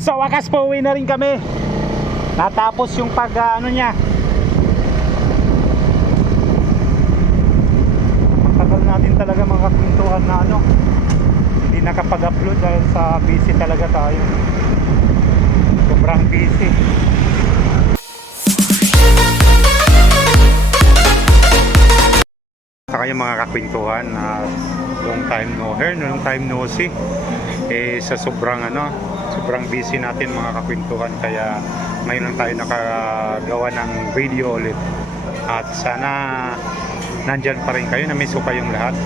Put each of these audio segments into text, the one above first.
Sa wakas po uwi na rin kami. Natapos yung ano niya. Matagal natin talaga mga kwentuhan na hindi nakapag-upload dahil sa busy talaga tayo. Sobrang busy. Saka yung mga kakwentuhan na long time no hear, long time no see. Sa sobrang sobrang busy natin mga kakwentuhan, kaya ngayon lang tayo nakagawa ng video ulit. At sana nandyan pa rin kayo, na-miss ko kayong lahat.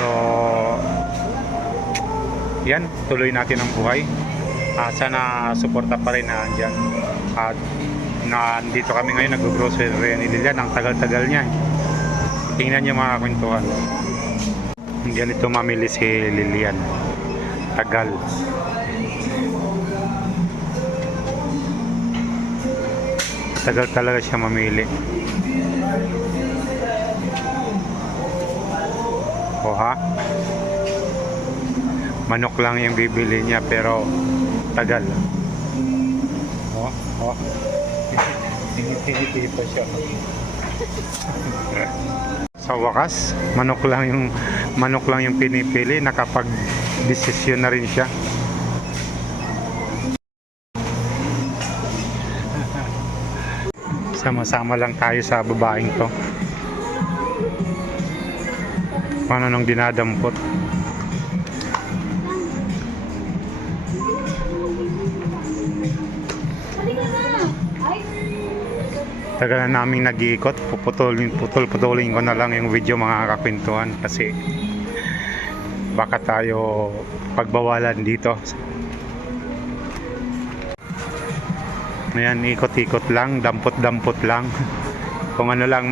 So yan, tuloy natin ang buhay. Sana suporta pa rin na andyan. At nandito kami ngayon, nag-grocery ni Lilian. Ang tagal-tagal niya. Tingnan niyo mga kwentuhan. Hindi ito mamili si Lilian. Tagal. Tagal talaga siya mamili. O ha? Manok lang yung bibili niya pero tagal. Oh. Tingi-tingi pa siya. Sa wakas, manok lang yung pinipili, nakapag-desisyon na rin siya. Sama-sama lang tayo sa babaeng to. Paano nang dinadampot? Tagal na naming nag-iikot. Putol-putulin ko na lang yung video mga kakwentuhan kasi baka tayo pagbawalan dito. Ayan, ikot-ikot lang, dampot-dampot lang. Kung ano lang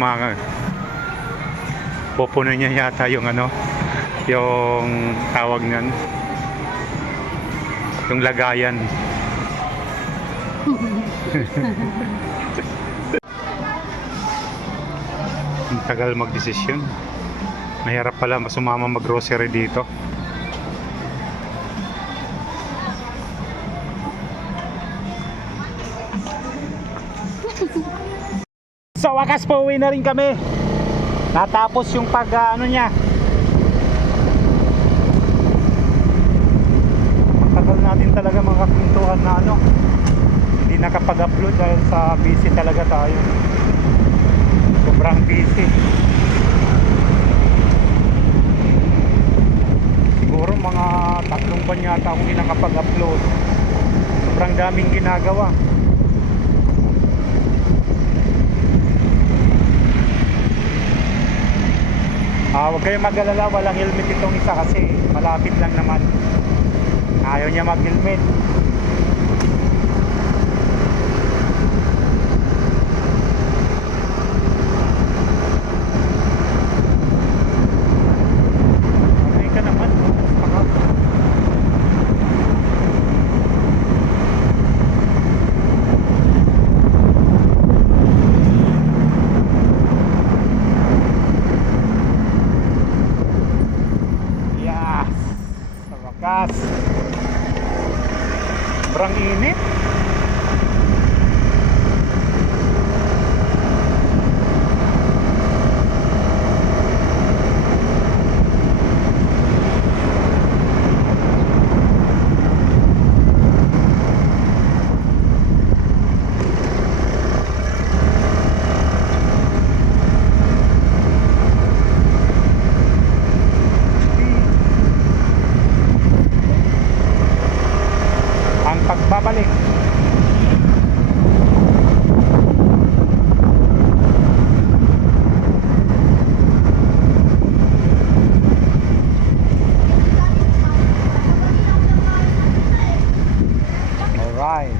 pupuno niya yata yung yung tawag niyan, yung lagayan. Ang tagal magdesisyon. Mahirap pala sumama mag-grocery dito. Sa wakas po uwi na rin kami. Natapos yung niya. Matagal natin talaga mga kwentuhan na hindi nakapag-upload dahil sa busy talaga tayo. Sobrang busy. Siguro mga 3 buwan yata akong hindi nakapag-upload. Sobrang daming ginagawa. Huwag kayong mag-alala, walang helmet itong isa kasi malapit lang naman. Ayaw niya mag-helmet. Sobrang init. Pagbabalik. Alright.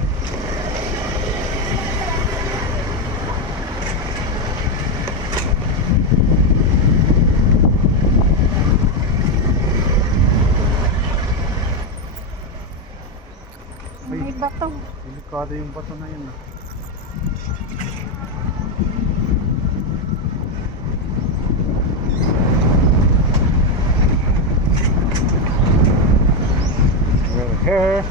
May bato. Delikado yung bato na yun. We're here.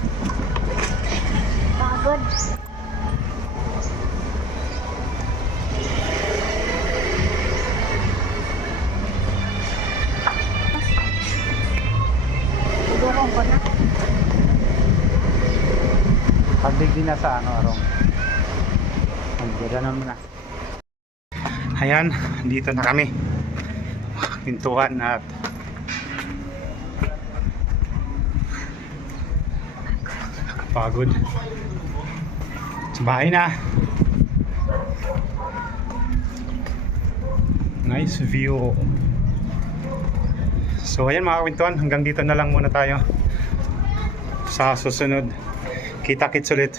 Pagdigdi na sa ano, arong. Magdala naman na. Ayan, dito na kami. Pintuan at pagod. Sa bahay na. Nice view. So ayan mga kawintuan, hanggang dito na lang muna tayo. Sa susunod, kita-kits ulit.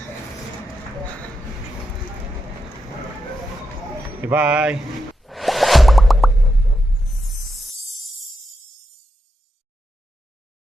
Bye!